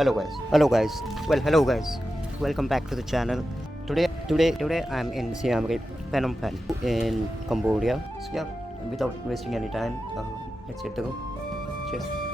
Hello guys. Hello guys. Welcome back to the channel. Today I'm in Siem Reap, Phnom Penh in Cambodia. So yeah, without wasting any time, let's hit the go. Cheers.